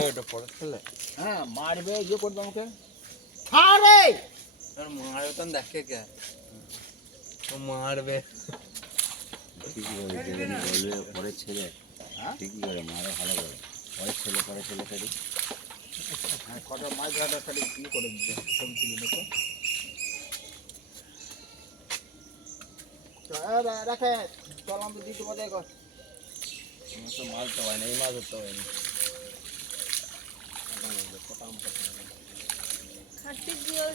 এটা পরে ছেলে হ্যাঁ মারবে ইয়ে করবে আমাকে মারবে তখন দেখে কে মারবে ঠিকই করে যেদিন ছেলে? ঠিকই করে মারে ভালো করে পরের ছেলে পরের ছেলে হ্যাঁ কটা মাছ ধরাটা খালি করে দিচ্ছে তো, রা- রাখে চল আমি দিতে বোধ কর আমার তো হয় না এই মাছ ধরতে হয় না। খাটতে গিয়ে ওই